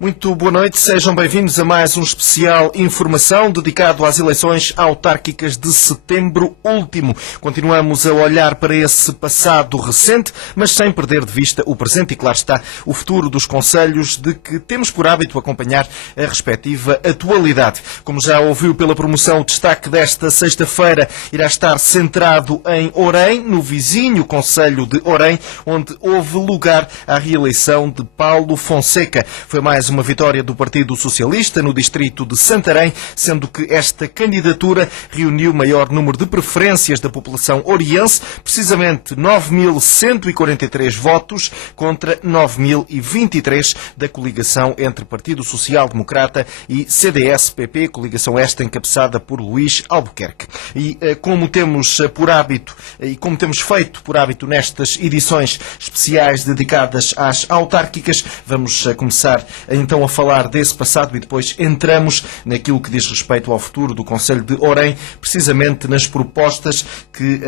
Muito boa noite, sejam bem-vindos a mais um especial Informação dedicado às eleições autárquicas de setembro último. Continuamos a olhar para esse passado recente, mas sem perder de vista o presente e, claro está, o futuro dos concelhos de que temos por hábito acompanhar a respectiva atualidade. Como já ouviu pela promoção, o destaque desta sexta-feira irá estar centrado em Orém, no vizinho concelho de Orém, onde houve lugar à reeleição de Paulo Fonseca. Foi mais uma vitória do Partido Socialista no distrito de Santarém, sendo que esta candidatura reuniu o maior número de preferências da população oriense, precisamente 9.143 votos contra 9.023 da coligação entre Partido Social Democrata e CDS-PP, coligação esta encabeçada por Luís Albuquerque. E como temos por hábito e como temos feito por hábito nestas edições especiais dedicadas às autárquicas, vamos começar então a falar desse passado e depois entramos naquilo que diz respeito ao futuro do concelho de Orém, precisamente nas propostas que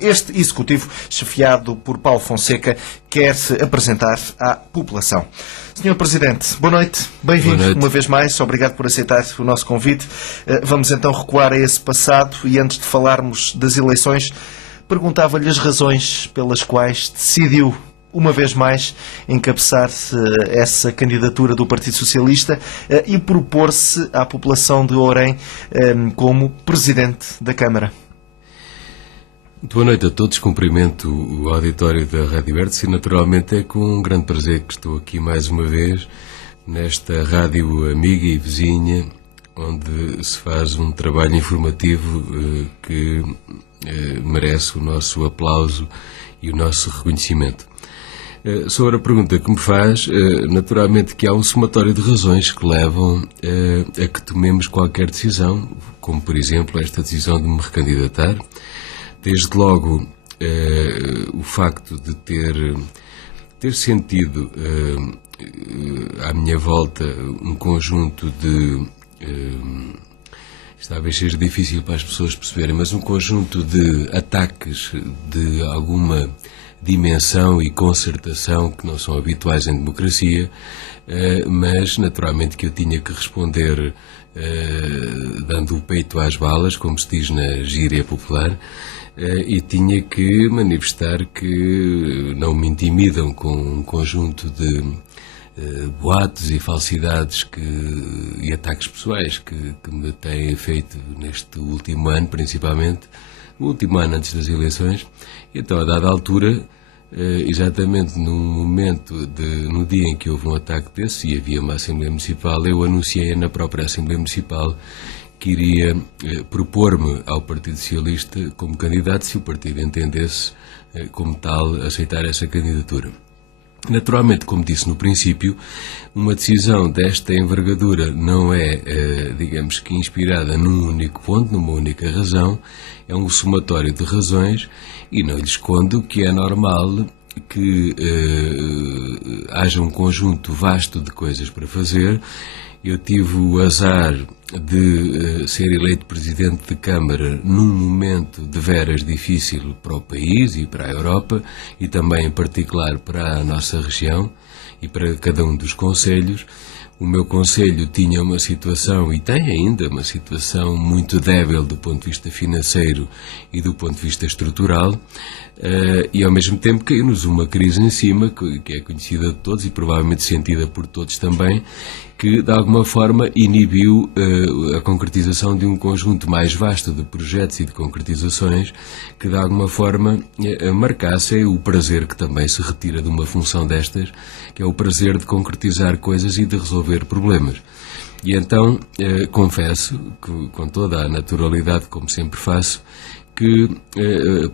este Executivo, chefiado por Paulo Fonseca, quer apresentar à população. Senhor Presidente, boa noite, bem-vindo uma vez mais, obrigado por aceitar o nosso convite. Vamos então recuar a esse passado e antes de falarmos das eleições, perguntava-lhe as razões pelas quais decidiu uma vez mais encabeçar essa candidatura do Partido Socialista e propor-se à população de Orém como Presidente da Câmara. Boa noite a todos, cumprimento o auditório da Rádio Vértice e naturalmente é com um grande prazer que estou aqui mais uma vez nesta rádio amiga e vizinha, onde se faz um trabalho informativo que merece o nosso aplauso e o nosso reconhecimento. Sobre a pergunta que me faz, naturalmente que há um somatório de razões que levam a que tomemos qualquer decisão, como por exemplo esta decisão de me recandidatar. Desde logo o facto de ter sentido à minha volta um conjunto de... Isto talvez seja difícil para as pessoas perceberem, mas um conjunto de ataques de alguma dimensão e concertação que não são habituais em democracia, mas naturalmente que eu tinha que responder dando o peito às balas, como se diz na gíria popular, e tinha que manifestar que não me intimidam com um conjunto de boatos e falsidades e ataques pessoais que me têm feito neste último ano, principalmente, no último ano antes das eleições. Então, a dada altura, exatamente no dia em que houve um ataque desse e havia uma Assembleia Municipal, eu anunciei na própria Assembleia Municipal que iria propor-me ao Partido Socialista como candidato, se o partido entendesse como tal aceitar essa candidatura. Naturalmente, como disse no princípio, uma decisão desta envergadura não é, digamos que inspirada num único ponto, numa única razão, é um somatório de razões e não lhe escondo que é normal que haja um conjunto vasto de coisas para fazer. Eu tive o azar de ser eleito Presidente de Câmara num momento de veras difícil para o país e para a Europa e também em particular para a nossa região e para cada um dos concelhos. O meu concelho tinha uma situação, e tem ainda uma situação muito débil do ponto de vista financeiro e do ponto de vista estrutural, e ao mesmo tempo caiu-nos uma crise em cima, que é conhecida de todos e provavelmente sentida por todos também, que de alguma forma inibiu a concretização de um conjunto mais vasto de projetos e de concretizações que de alguma forma marcassem o prazer que também se retira de uma função destas, que é o prazer de concretizar coisas e de resolver problemas. E então confesso que, com toda a naturalidade, como sempre faço, que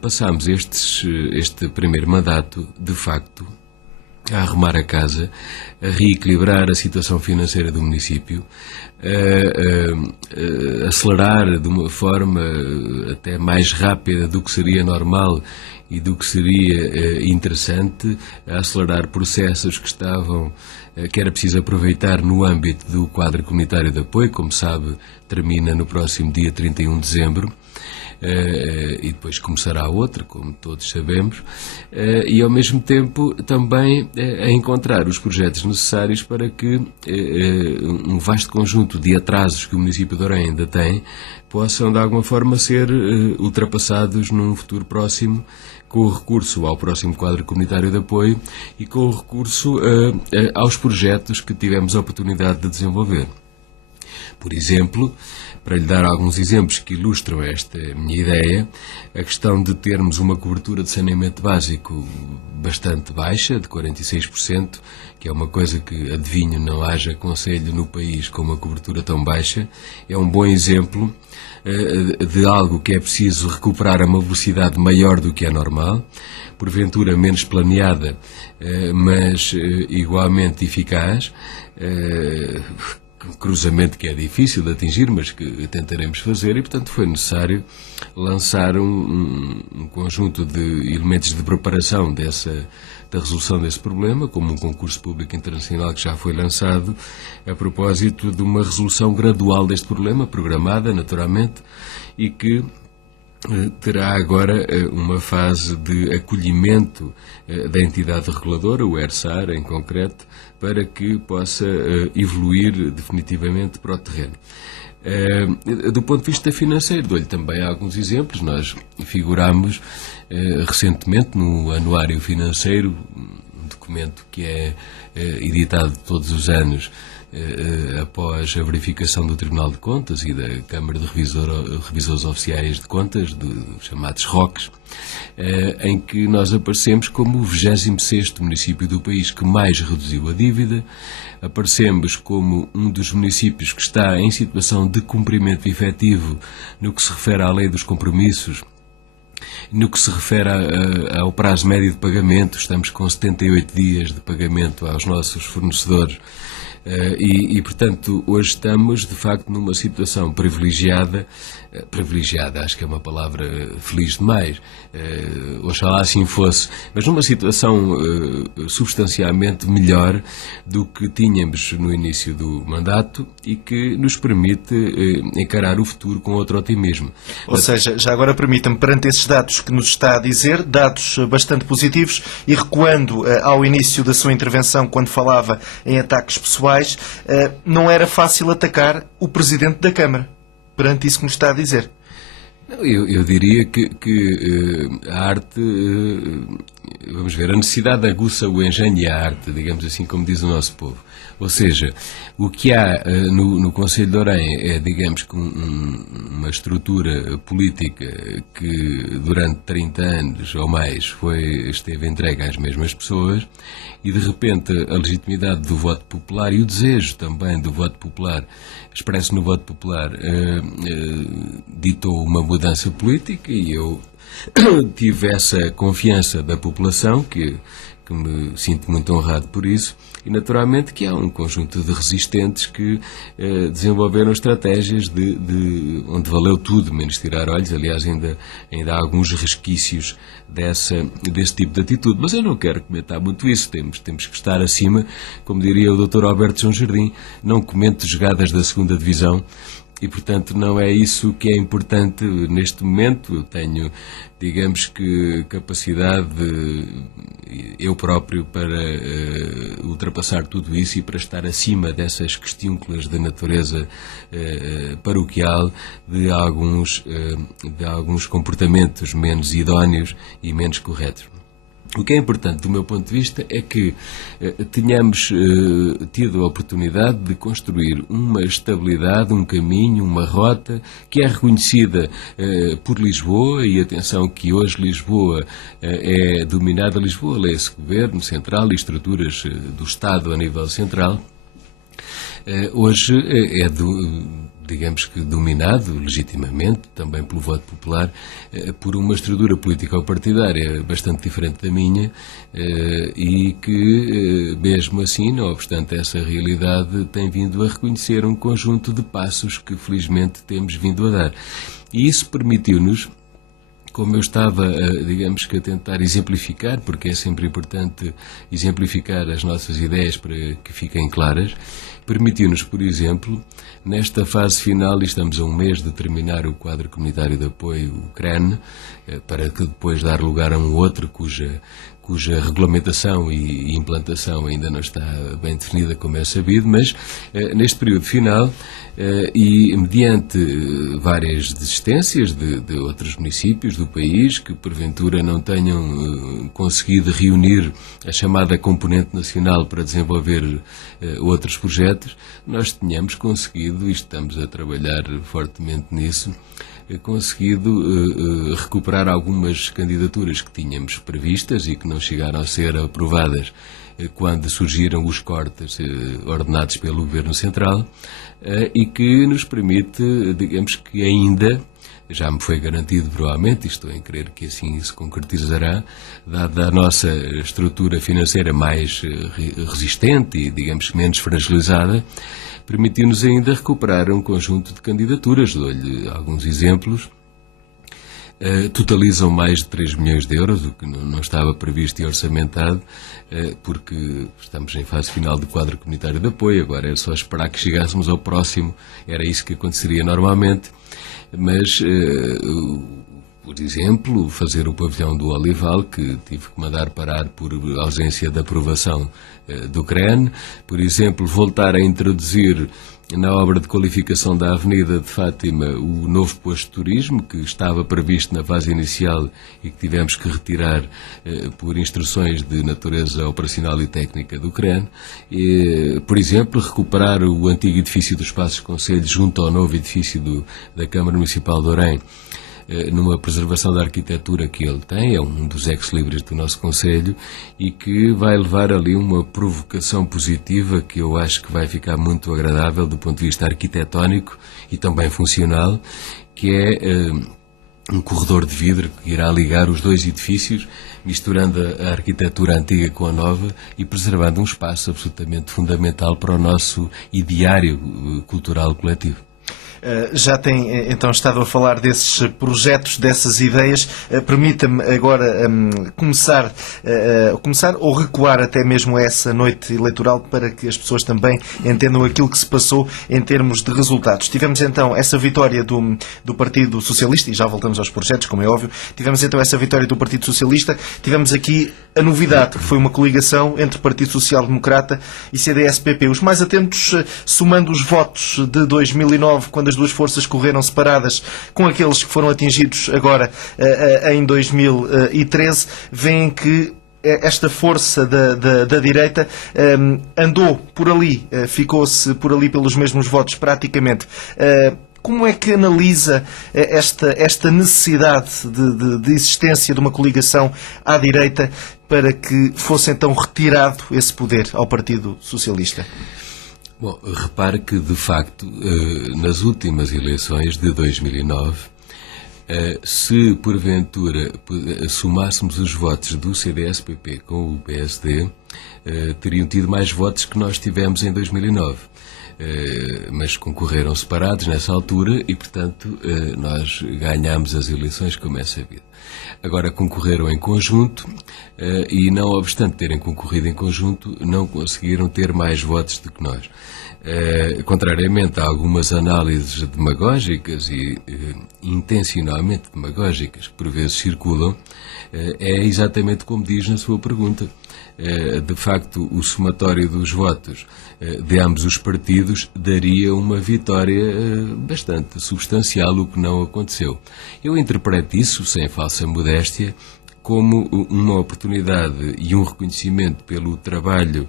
passámos este primeiro mandato, de facto, a arrumar a casa, a reequilibrar a situação financeira do município, acelerar de uma forma até mais rápida do que seria normal e do que seria interessante, a acelerar processos que era preciso aproveitar no âmbito do quadro comunitário de apoio, como sabe, termina no próximo dia 31 de dezembro. E depois começará outra, como todos sabemos, e ao mesmo tempo também a encontrar os projetos necessários para que um vasto conjunto de atrasos que o município de Orem ainda tem possam de alguma forma ser ultrapassados num futuro próximo, com o recurso ao próximo quadro comunitário de apoio e com o recurso aos projetos que tivemos a oportunidade de desenvolver. Por exemplo, para lhe dar alguns exemplos que ilustram esta minha ideia, a questão de termos uma cobertura de saneamento básico bastante baixa, de 46%, que é uma coisa que, adivinho, não haja concelho no país com uma cobertura tão baixa, é um bom exemplo de algo que é preciso recuperar a uma velocidade maior do que é normal, porventura menos planeada, mas igualmente eficaz, cruzamento que é difícil de atingir, mas que tentaremos fazer, e portanto foi necessário lançar um conjunto de elementos de preparação da resolução desse problema, como um concurso público internacional que já foi lançado a propósito de uma resolução gradual deste problema, programada naturalmente, e que terá agora uma fase de acolhimento da entidade reguladora, o ERSAR em concreto, para que possa evoluir definitivamente para o terreno. Do ponto de vista financeiro, dou-lhe também alguns exemplos. Nós figurámos recentemente no Anuário Financeiro, um documento que é editado todos os anos após a verificação do Tribunal de Contas e da Câmara de Revisores Oficiais de Contas, dos chamados ROCs, em que nós aparecemos como o 26º município do país que mais reduziu a dívida, aparecemos como um dos municípios que está em situação de cumprimento efetivo no que se refere à lei dos compromissos. No que se refere ao prazo médio de pagamento, estamos com 78 dias de pagamento aos nossos fornecedores. Portanto, hoje estamos, de facto, numa situação privilegiada, acho que é uma palavra feliz demais, oxalá assim fosse, mas numa situação substancialmente melhor do que tínhamos no início do mandato e que nos permite encarar o futuro com outro otimismo. Ou seja, já agora permita-me, perante esses dados que nos está a dizer, dados bastante positivos, e recuando ao início da sua intervenção, quando falava em ataques pessoais, não era fácil atacar o Presidente da Câmara, perante isso que nos está a dizer. Eu diria que a arte, vamos ver, a necessidade aguça o engenho e a arte, digamos assim, como diz o nosso povo. Ou seja, o que há no Concelho de Orem é, digamos, que uma estrutura política que durante 30 anos ou mais esteve entregue às mesmas pessoas, e de repente a legitimidade do voto popular e o desejo também do voto popular, expresso no voto popular, ditou uma mudança política, e eu tive essa confiança da população, que me sinto muito honrado por isso, e naturalmente que há um conjunto de resistentes que desenvolveram estratégias onde valeu tudo menos tirar olhos. Aliás, ainda há alguns resquícios desse tipo de atitude, mas eu não quero comentar muito isso. Temos que estar acima, como diria o Dr. Alberto João Jardim, não comento jogadas da segunda divisão. E, portanto, não é isso que é importante neste momento. Eu tenho, digamos que, capacidade, eu próprio, para ultrapassar tudo isso e para estar acima dessas questúnculas de natureza paroquial de alguns comportamentos menos idóneos e menos corretos. O que é importante, do meu ponto de vista, é que tenhamos tido a oportunidade de construir uma estabilidade, um caminho, uma rota que é reconhecida por Lisboa, e atenção que hoje Lisboa é dominada, Lisboa, lê-se Governo Central e estruturas do Estado a nível central, hoje é digamos que dominado legitimamente, também pelo voto popular, por uma estrutura político-partidária bastante diferente da minha e que, mesmo assim, não obstante essa realidade, tem vindo a reconhecer um conjunto de passos que felizmente temos vindo a dar. E isso permitiu-nos, como eu estava, digamos que a tentar exemplificar, porque é sempre importante exemplificar as nossas ideias para que fiquem claras, permitiu-nos, por exemplo, nesta fase final, e estamos a um mês de terminar o quadro comunitário de apoio, o CREN, para que depois dar lugar a um outro cuja regulamentação e implantação ainda não está bem definida, como é sabido, mas neste período final e mediante várias desistências de outros municípios do país que porventura não tenham conseguido reunir a chamada componente nacional para desenvolver outros projetos, nós tínhamos conseguido, e estamos a trabalhar fortemente nisso, conseguido recuperar algumas candidaturas que tínhamos previstas e que não chegaram a ser aprovadas quando surgiram os cortes ordenados pelo Governo Central e que nos permite, digamos que ainda, já me foi garantido provavelmente, e estou em crer que assim se concretizará, dada a nossa estrutura financeira mais resistente e, digamos, menos fragilizada, permitiu-nos ainda recuperar um conjunto de candidaturas. Dou-lhe alguns exemplos. Totalizam mais de 3 milhões de euros, o que não estava previsto e orçamentado, porque estamos em fase final do quadro comunitário de apoio, agora é só esperar que chegássemos ao próximo, era isso que aconteceria normalmente, mas, por exemplo, fazer o pavilhão do Olival, que tive que mandar parar por ausência de aprovação do CREN, por exemplo, voltar a introduzir na obra de qualificação da Avenida de Fátima o novo posto de turismo, que estava previsto na fase inicial e que tivemos que retirar por instruções de natureza operacional e técnica do CREN. Por exemplo, recuperar o antigo edifício dos Passos Conselhos junto ao novo edifício da Câmara Municipal de Orém, numa preservação da arquitetura que ele tem, é um dos ex-libris do nosso Conselho e que vai levar ali uma provocação positiva que eu acho que vai ficar muito agradável do ponto de vista arquitetónico e também funcional, que é um corredor de vidro que irá ligar os dois edifícios, misturando a arquitetura antiga com a nova e preservando um espaço absolutamente fundamental para o nosso ideário cultural coletivo. Já tem então estado a falar desses projetos, dessas ideias. Permita-me agora começar ou recuar até mesmo a essa noite eleitoral para que as pessoas também entendam aquilo que se passou em termos de resultados. Tivemos então essa vitória do Partido Socialista, e já voltamos aos projetos, como é óbvio. Tivemos então essa vitória do Partido Socialista. Tivemos aqui a novidade, que foi uma coligação entre Partido Social Democrata e CDS-PP. Os mais atentos, somando os votos de 2009, quando as duas forças correram separadas, com aqueles que foram atingidos agora em 2013, veem que esta força da direita andou por ali, ficou-se por ali pelos mesmos votos praticamente. Como é que analisa esta necessidade de existência de uma coligação à direita para que fosse então retirado esse poder ao Partido Socialista? Bom, repare que, de facto, nas últimas eleições de 2009, se porventura somássemos os votos do CDS-PP com o PSD, teriam tido mais votos que nós tivemos em 2009. Mas concorreram separados nessa altura e, portanto, nós ganhámos as eleições, como é sabido. Agora concorreram em conjunto e, não obstante terem concorrido em conjunto, não conseguiram ter mais votos do que nós. Contrariamente a algumas análises demagógicas e intencionalmente demagógicas que por vezes circulam, é exatamente como diz na sua pergunta. De facto, o somatório dos votos de ambos os partidos daria uma vitória bastante substancial, o que não aconteceu. Eu interpreto isso, sem falsa modéstia, como uma oportunidade e um reconhecimento pelo trabalho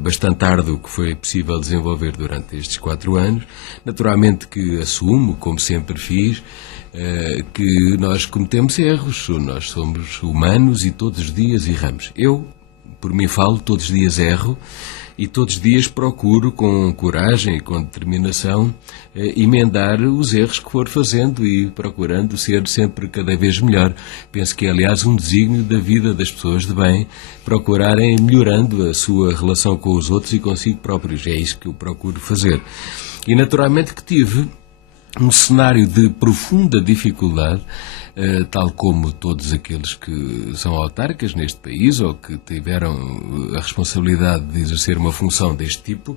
bastante árduo que foi possível desenvolver durante estes 4 anos. Naturalmente que assumo, como sempre fiz, que nós cometemos erros, nós somos humanos e todos os dias erramos. Eu por mim falo, todos os dias erro e todos os dias procuro com coragem e com determinação emendar os erros que for fazendo e procurando ser sempre cada vez melhor. Penso que é, aliás, um desígnio da vida das pessoas de bem procurarem melhorando a sua relação com os outros e consigo próprios. É isso que eu procuro fazer. E naturalmente que tive um cenário de profunda dificuldade, tal como todos aqueles que são autarcas neste país ou que tiveram a responsabilidade de exercer uma função deste tipo,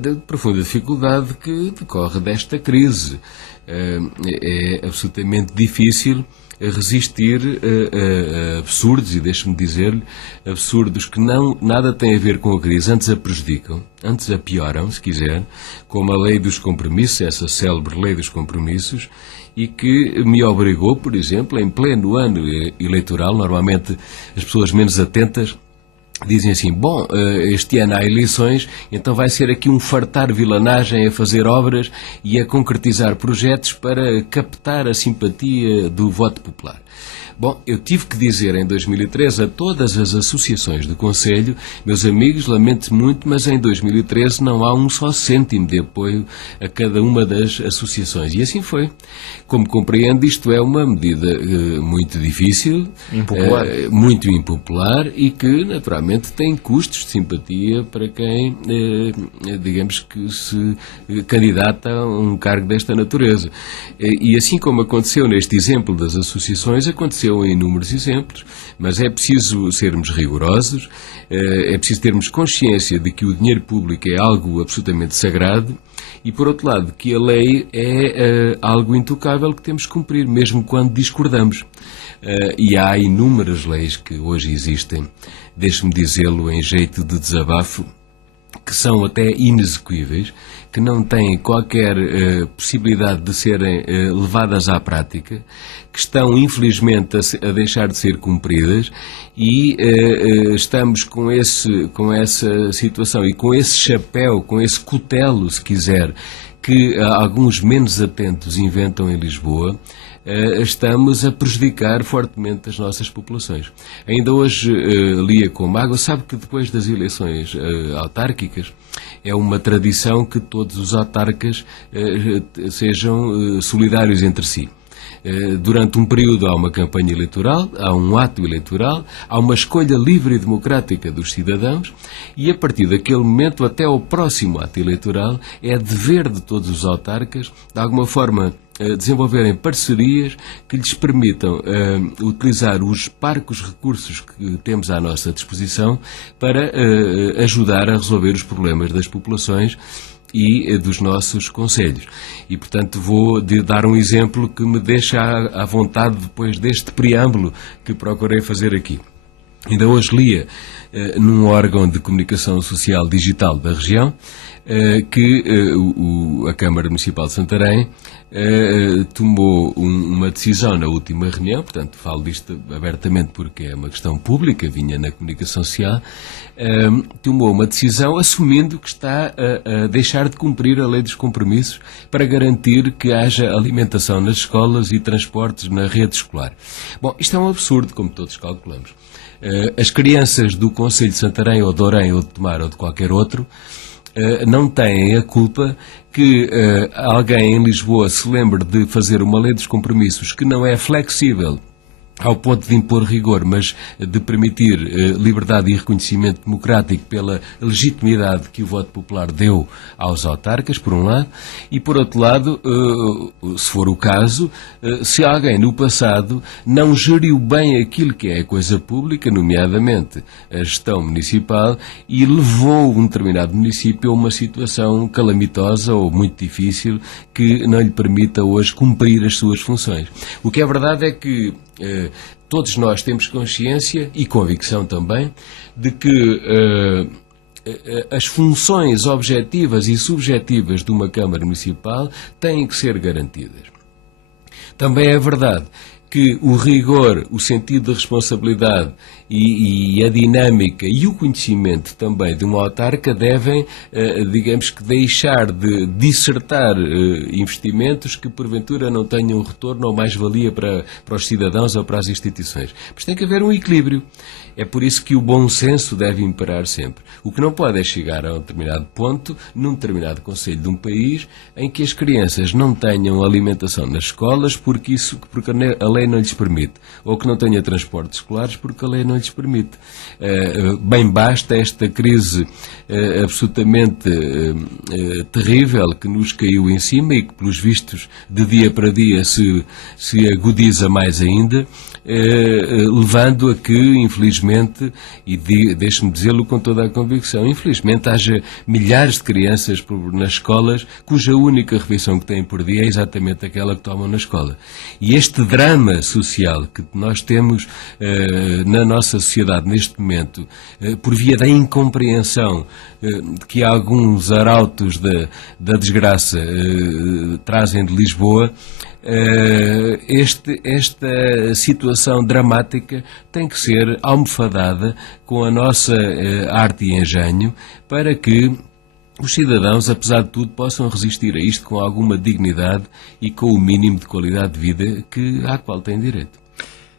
de profunda dificuldade que decorre desta crise. É absolutamente difícil resistir a absurdos, e deixe-me dizer-lhe, absurdos que nada têm a ver com a crise, antes a prejudicam, antes a pioram, se quiser, como a lei dos compromissos, essa célebre lei dos compromissos, e que me obrigou, por exemplo, em pleno ano eleitoral, normalmente as pessoas menos atentas dizem assim, bom, este ano há eleições, então vai ser aqui um fartar vilanagem a fazer obras e a concretizar projetos para captar a simpatia do voto popular. Bom, eu tive que dizer em 2013 a todas as associações do Conselho, meus amigos, lamento muito, mas em 2013 não há um só cêntimo de apoio a cada uma das associações. E assim foi. Como compreende, isto é uma medida muito difícil, impopular. Muito impopular e que, naturalmente, tem custos de simpatia para quem, digamos que se candidata a um cargo desta natureza. E assim como aconteceu neste exemplo das associações, aconteceu em inúmeros exemplos, mas é preciso sermos rigorosos, é preciso termos consciência de que o dinheiro público é algo absolutamente sagrado e, por outro lado, que a lei é algo intocável que temos que cumprir, mesmo quando discordamos. E há inúmeras leis que hoje existem, deixe-me dizê-lo em jeito de desabafo, que são até inexequíveis, que não têm qualquer possibilidade de serem levadas à prática, que estão, infelizmente, a deixar de ser cumpridas e estamos com essa situação e com esse chapéu, com esse cutelo, se quiser, que alguns menos atentos inventam em Lisboa, estamos a prejudicar fortemente as nossas populações. Ainda hoje lia com mágoa, sabe que depois das eleições autárquicas é uma tradição que todos os autarcas sejam solidários entre si. Durante um período há uma campanha eleitoral, há um ato eleitoral, há uma escolha livre e democrática dos cidadãos e a partir daquele momento até ao próximo ato eleitoral é dever de todos os autarcas, de alguma forma, desenvolverem parcerias que lhes permitam utilizar os parcos recursos que temos à nossa disposição para ajudar a resolver os problemas das populações e dos nossos conselhos. E, portanto, vou dar um exemplo que me deixa à vontade depois deste preâmbulo que procurei fazer aqui. Ainda hoje lia num órgão de comunicação social digital da região que a Câmara Municipal de Santarém tomou uma decisão na última reunião, portanto falo disto abertamente porque é uma questão pública, vinha na comunicação social, tomou uma decisão assumindo que está a deixar de cumprir a lei dos compromissos para garantir que haja alimentação nas escolas e transportes na rede escolar. Bom, isto é um absurdo, como todos calculamos. As crianças do Concelho de Santarém, ou de Orem, ou de Tomar, ou de qualquer outro, não têm a culpa que alguém em Lisboa se lembre de fazer uma lei dos compromissos que não é flexível ao ponto de impor rigor, mas de permitir liberdade e reconhecimento democrático pela legitimidade que o voto popular deu aos autarcas, por um lado, e por outro lado, se for o caso, se alguém no passado não geriu bem aquilo que é a coisa pública, nomeadamente a gestão municipal, e levou um determinado município a uma situação calamitosa ou muito difícil que não lhe permita hoje cumprir as suas funções. O que é verdade é que todos nós temos consciência e convicção também de que as funções objetivas e subjetivas de uma Câmara Municipal têm que ser garantidas. Também é verdade que o rigor, o sentido de responsabilidade e a dinâmica e o conhecimento também de uma autarca devem, digamos que, deixar de dissertar investimentos que porventura não tenham retorno ou mais-valia para os cidadãos ou para as instituições. Mas tem que haver um equilíbrio. É por isso que o bom senso deve imperar sempre. O que não pode é chegar a um determinado ponto, num determinado concelho de um país, em que as crianças não tenham alimentação nas escolas porque a lei não lhes permite, ou que não tenha transportes escolares porque a lei não lhes permite. Bem basta esta crise absolutamente terrível que nos caiu em cima e que, pelos vistos, de dia para dia se agudiza mais ainda, levando a que, infelizmente, e deixe-me dizê-lo com toda a convicção, infelizmente haja milhares de crianças nas escolas cuja única refeição que têm por dia é exatamente aquela que tomam na escola. E este drama social que nós temos na nossa sociedade neste momento, por via da incompreensão que alguns arautos da desgraça trazem de Lisboa, esta situação dramática tem que ser almofadada com a nossa arte e engenho para que os cidadãos, apesar de tudo, possam resistir a isto com alguma dignidade e com o mínimo de qualidade de vida à qual têm direito.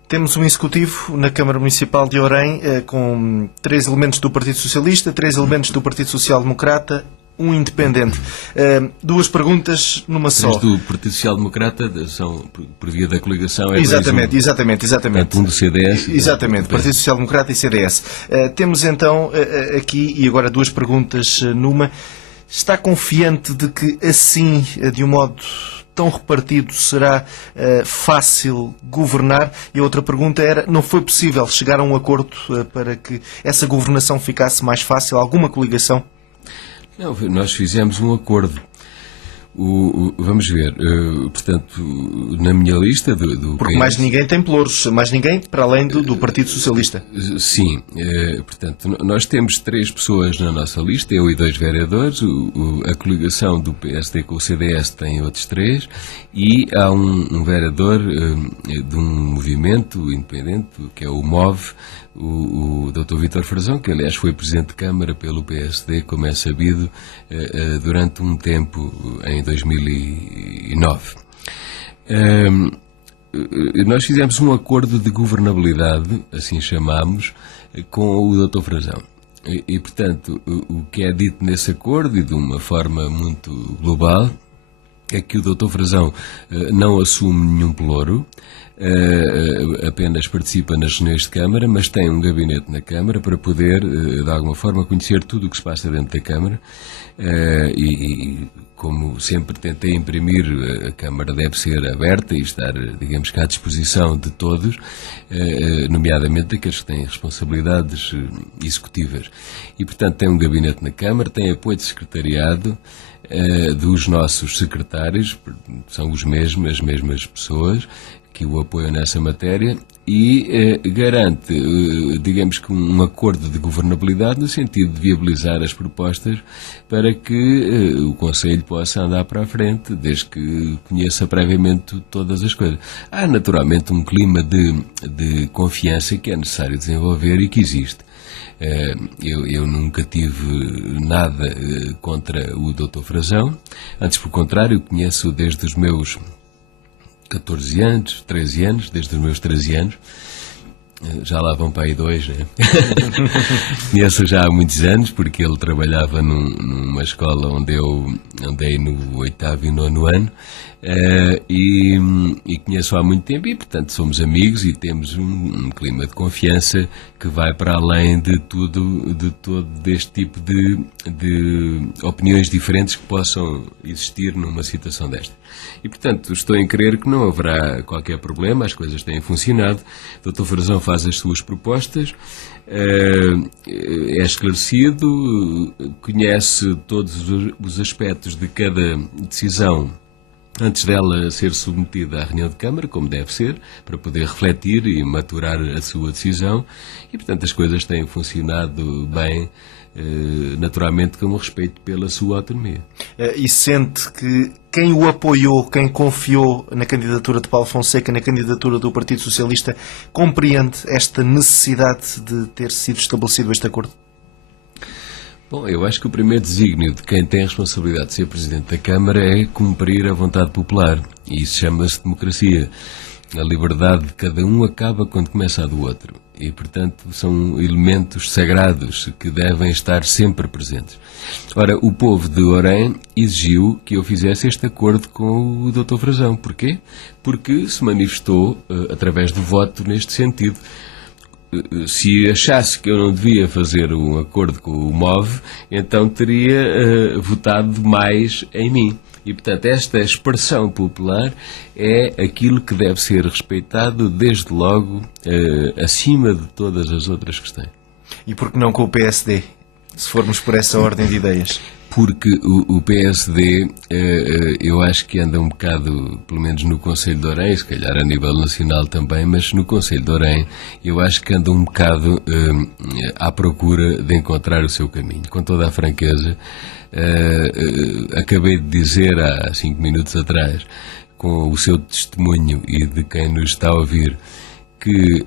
Temos um executivo na Câmara Municipal de Orem com 3 elementos do Partido Socialista, 3 elementos do Partido Social Democrata, um independente. 2 perguntas numa só. Mas do Partido Social Democrata são por via da coligação. Exatamente. Portanto, um do CDS. Exatamente, Partido Social Democrata e CDS. Temos então aqui, e agora 2 perguntas numa. Está confiante de que assim, de um modo tão repartido, será fácil governar? E a outra pergunta era, não foi possível chegar a um acordo para que essa governação ficasse mais fácil? Alguma coligação? Não, nós fizemos um acordo. Vamos ver, portanto, na minha lista Porque mais ninguém tem pelouros, mais ninguém para além do Partido Socialista. Sim, portanto, nós temos 3 pessoas na nossa lista, eu e 2 vereadores, a coligação do PSD com o CDS tem outros 3, e há um vereador de um movimento independente, que é o MOVE, o Dr. Vítor Frazão, que aliás foi Presidente de Câmara pelo PSD, como é sabido, durante um tempo em 2009. Nós fizemos um acordo de governabilidade, assim chamámos, com o Dr. Frazão. E, portanto, o que é dito nesse acordo, e de uma forma muito global, é que o Dr. Frazão não assume nenhum pelouro, apenas participa nas reuniões de Câmara, mas tem um gabinete na Câmara para poder, de alguma forma, conhecer tudo o que se passa dentro da Câmara e como sempre tentei imprimir, a Câmara deve ser aberta e estar, digamos que, à disposição de todos, nomeadamente daqueles que têm responsabilidades executivas. E, portanto, tem um gabinete na Câmara, tem apoio de secretariado, dos nossos secretários, são as mesmas pessoas que o apoiam nessa matéria, e garante, digamos que, um acordo de governabilidade no sentido de viabilizar as propostas para que o Conselho possa andar para a frente, desde que conheça previamente todas as coisas. Há naturalmente um clima de confiança que é necessário desenvolver e que existe. Eu nunca tive nada contra o Dr. Frazão, antes, por contrário, conheço desde os meus 14 anos, 13 anos, desde os meus 13 anos, já lá vão para aí 2, né? Conheço já há muitos anos, porque ele trabalhava numa escola onde eu andei no 8º e 9º ano, e conheço há muito tempo, e portanto somos amigos e temos um clima de confiança que vai para além de todo este tipo de opiniões diferentes que possam existir numa situação desta. E portanto estou em crer que não haverá qualquer problema, as coisas têm funcionado, o Dr. Frazão faz as suas propostas, é esclarecido, conhece todos os aspectos de cada decisão antes dela ser submetida à reunião de Câmara, como deve ser, para poder refletir e maturar a sua decisão, e portanto as coisas têm funcionado bem naturalmente com respeito pela sua autonomia. E sente que quem o apoiou, quem confiou na candidatura de Paulo Fonseca, na candidatura do Partido Socialista, compreende esta necessidade de ter sido estabelecido este acordo? Bom, eu acho que o primeiro desígnio de quem tem a responsabilidade de ser Presidente da Câmara é cumprir a vontade popular. E isso chama-se democracia. A liberdade de cada um acaba quando começa a do outro. E, portanto, são elementos sagrados que devem estar sempre presentes. Ora, o povo de Orém exigiu que eu fizesse este acordo com o Dr. Frazão. Porquê? Porque se manifestou através do voto neste sentido. Se achasse que eu não devia fazer um acordo com o MOVE, então teria votado mais em mim. E, portanto, esta expressão popular é aquilo que deve ser respeitado, desde logo, acima de todas as outras questões. E por que não com o PSD, se formos por essa ordem de ideias? Porque o PSD, eu acho que anda um bocado, pelo menos no Conselho de Orém, se calhar a nível nacional também, mas no Conselho de Orém, eu acho que anda um bocado à procura de encontrar o seu caminho. Com toda a franqueza, acabei de dizer há 5 minutos atrás, com o seu testemunho e de quem nos está a ouvir, que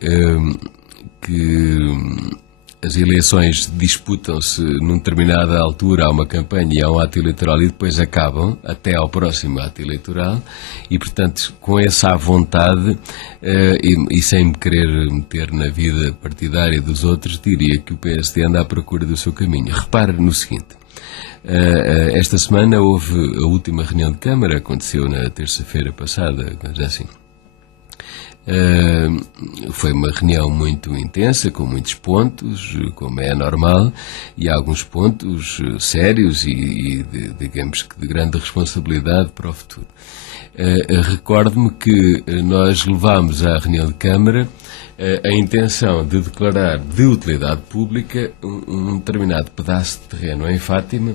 as eleições disputam-se numa determinada altura, há uma campanha e há um ato eleitoral e depois acabam até ao próximo ato eleitoral e, portanto, com essa vontade e sem me querer meter na vida partidária dos outros, diria que o PSD anda à procura do seu caminho. Repare no seguinte, esta semana houve a última reunião de Câmara, aconteceu na terça-feira passada, já assim. Foi uma reunião muito intensa, com muitos pontos, como é normal, e alguns pontos sérios e digamos que de grande responsabilidade para o futuro. Recordo-me que nós levámos à reunião de Câmara a intenção de declarar de utilidade pública um determinado pedaço de terreno em Fátima,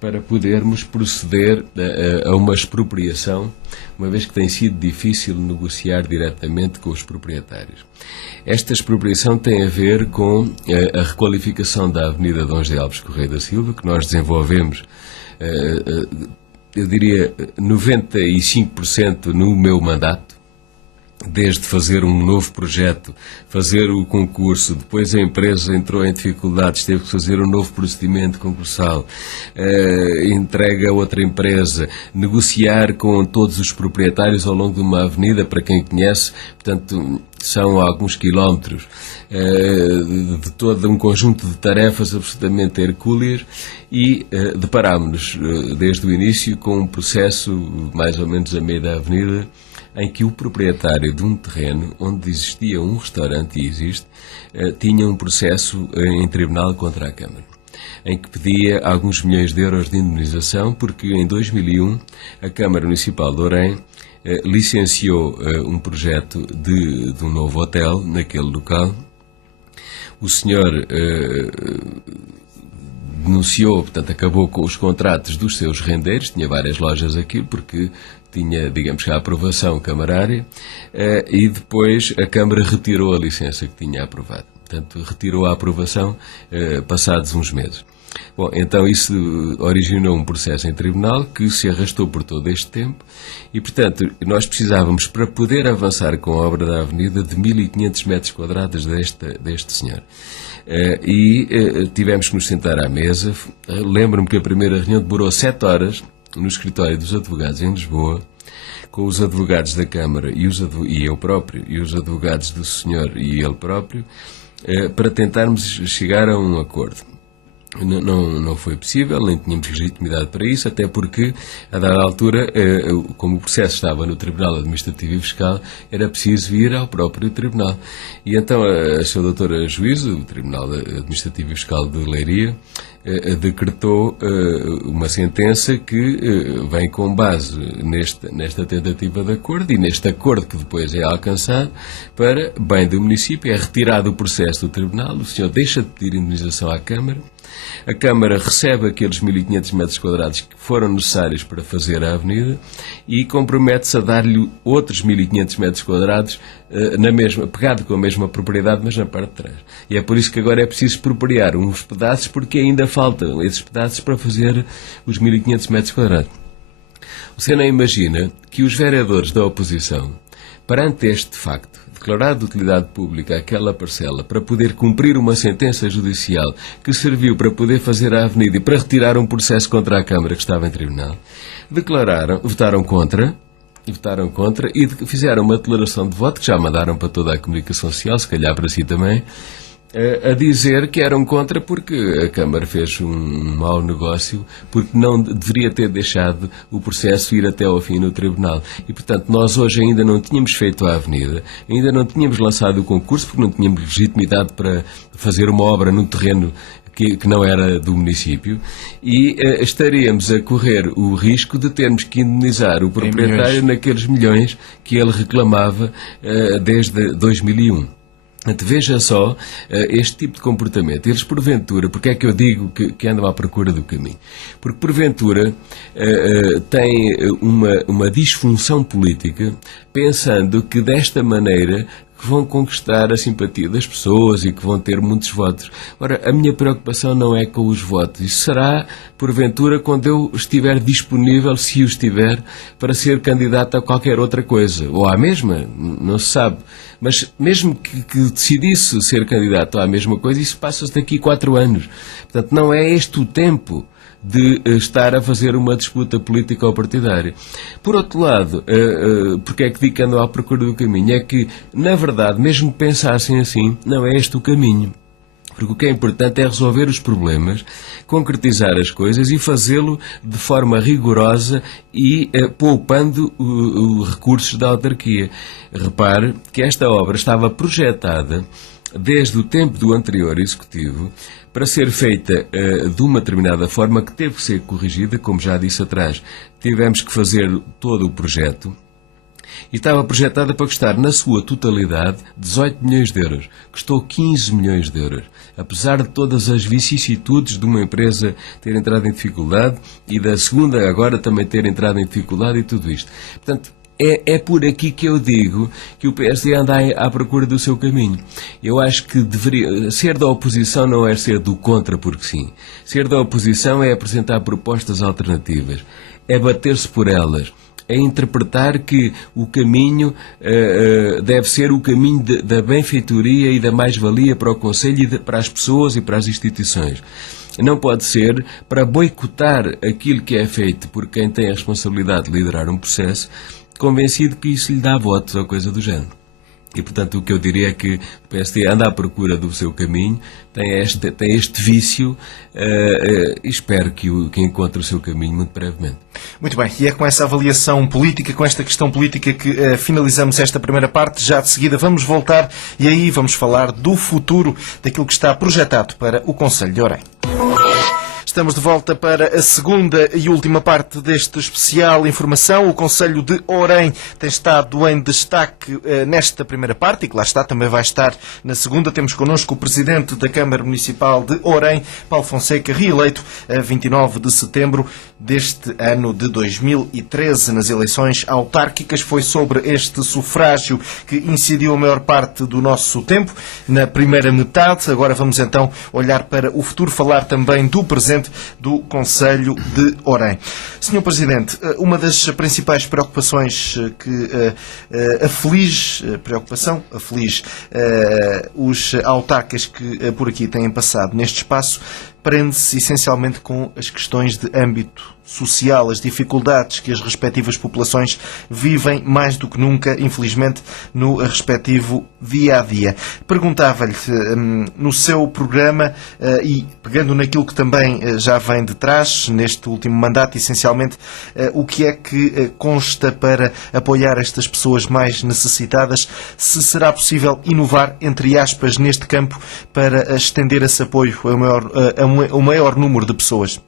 para podermos proceder a uma expropriação, uma vez que tem sido difícil negociar diretamente com os proprietários. Esta expropriação tem a ver com a requalificação da Avenida Dom José Alves Correia da Silva, que nós desenvolvemos, eu diria, 95% no meu mandato, desde fazer um novo projeto, fazer o concurso, depois a empresa entrou em dificuldades, teve que fazer um novo procedimento concursal, entrega a outra empresa, negociar com todos os proprietários ao longo de uma avenida, para quem conhece, portanto, são alguns quilómetros, de todo um conjunto de tarefas absolutamente hercúleas e deparámos-nos desde o início com um processo, mais ou menos a meio da avenida, em que o proprietário de um terreno onde existia um restaurante, e existe, tinha um processo em tribunal contra a Câmara, em que pedia alguns milhões de euros de indemnização, porque em 2001 a Câmara Municipal de Orém licenciou um projeto de um novo hotel naquele local. O senhor denunciou, portanto, acabou com os contratos dos seus rendeiros, tinha várias lojas aqui, porque tinha, digamos que, a aprovação camarária, e depois a Câmara retirou a licença que tinha aprovado. Portanto, retirou a aprovação passados uns meses. Bom, então isso originou um processo em tribunal que se arrastou por todo este tempo e, portanto, nós precisávamos, para poder avançar com a obra da avenida, de 1.500 metros quadrados deste senhor. Tivemos que nos sentar à mesa. Lembro-me que a primeira reunião demorou 7 horas no escritório dos advogados em Lisboa, com os advogados da Câmara e eu próprio, e os advogados do senhor e ele próprio, para tentarmos chegar a um acordo. Não foi possível, nem tínhamos legitimidade para isso, até porque, a dada altura, como o processo estava no Tribunal Administrativo e Fiscal, era preciso ir ao próprio Tribunal. E então a sua doutora juíza, do Tribunal Administrativo e Fiscal de Leiria, decretou uma sentença que vem com base nesta tentativa de acordo e neste acordo que depois é alcançado para bem do município. É retirado o processo do Tribunal, o senhor deixa de pedir indemnização à Câmara, a Câmara recebe aqueles 1.500 metros quadrados que foram necessários para fazer a avenida e compromete-se a dar-lhe outros 1.500 metros quadrados pegado com a mesma propriedade, mas na parte de trás. E é por isso que agora é preciso expropriar uns pedaços, porque ainda faltam esses pedaços para fazer os 1.500 metros quadrados. Você não imagina que os vereadores da oposição, perante este facto, declarar de utilidade pública aquela parcela para poder cumprir uma sentença judicial que serviu para poder fazer a avenida e para retirar um processo contra a Câmara que estava em tribunal, votaram contra e fizeram uma declaração de voto que já mandaram para toda a comunicação social, se calhar para si também, a dizer que eram contra porque a Câmara fez um mau negócio, porque não deveria ter deixado o processo ir até ao fim no Tribunal. E, portanto, nós hoje ainda não tínhamos feito a avenida, ainda não tínhamos lançado o concurso, porque não tínhamos legitimidade para fazer uma obra num terreno que não era do município, e estaríamos a correr o risco de termos que indemnizar o proprietário naqueles milhões que ele reclamava desde 2001. Veja só este tipo de comportamento. Eles, porventura, porque é que eu digo que andam à procura do caminho? Porque, porventura, têm uma disfunção política, pensando que desta maneira que vão conquistar a simpatia das pessoas e que vão ter muitos votos. Ora, a minha preocupação não é com os votos. Isso será, porventura, quando eu estiver disponível, se o estiver, para ser candidato a qualquer outra coisa. Ou à mesma, não se sabe. Mas mesmo que decidisse ser candidato à mesma coisa, isso passa-se daqui 4 anos. Portanto, não é este o tempo de estar a fazer uma disputa política ou partidária. Por outro lado, porque é que digo que andam à procura do caminho? É que, na verdade, mesmo que pensassem assim, não é este o caminho. Porque o que é importante é resolver os problemas, concretizar as coisas e fazê-lo de forma rigorosa e poupando recursos da autarquia. Repare que esta obra estava projetada desde o tempo do anterior Executivo para ser feita de uma determinada forma que teve que ser corrigida, como já disse atrás. Tivemos que fazer todo o projeto. E estava projetada para custar, na sua totalidade, 18 milhões de euros. Custou 15 milhões de euros. Apesar de todas as vicissitudes de uma empresa ter entrado em dificuldade e da segunda agora também ter entrado em dificuldade e tudo isto. Portanto, é por aqui que eu digo que o PSD anda à procura do seu caminho. Eu acho que ser da oposição não é ser do contra porque sim. Ser da oposição é apresentar propostas alternativas, é bater-se por elas, é interpretar que o caminho deve ser o caminho da benfeitoria e da mais-valia para o Conselho e para as pessoas e para as instituições. Não pode ser para boicotar aquilo que é feito por quem tem a responsabilidade de liderar um processo, convencido que isso lhe dá votos ou coisa do género. E, portanto, o que eu diria é que o PSD anda à procura do seu caminho, tem este vício e espero que encontre o seu caminho muito brevemente. Muito bem, e é com essa avaliação política, com esta questão política que finalizamos esta primeira parte. Já de seguida vamos voltar e aí vamos falar do futuro, daquilo que está projetado para o Concelho de Orem. Estamos de volta para a segunda e última parte deste especial Informação. O Concelho de Orem tem estado em destaque nesta primeira parte e que lá está, também vai estar na segunda. Temos connosco o Presidente da Câmara Municipal de Orem, Paulo Fonseca, reeleito a 29 de setembro deste ano de 2013 nas eleições autárquicas. Foi sobre este sufrágio que incidiu a maior parte do nosso tempo, na primeira metade. Agora vamos então olhar para o futuro, falar também do presente do Concelho de Orem. Senhor Presidente, uma das principais preocupações que aflige os autarcas que por aqui têm passado neste espaço prende-se essencialmente com as questões de âmbito social, as dificuldades que as respectivas populações vivem mais do que nunca, infelizmente, no respectivo dia-a-dia. Perguntava-lhe, no seu programa, e pegando naquilo que também já vem de trás, neste último mandato, essencialmente, o que é que consta para apoiar estas pessoas mais necessitadas, se será possível inovar, entre aspas, neste campo, para estender esse apoio a o maior número de pessoas?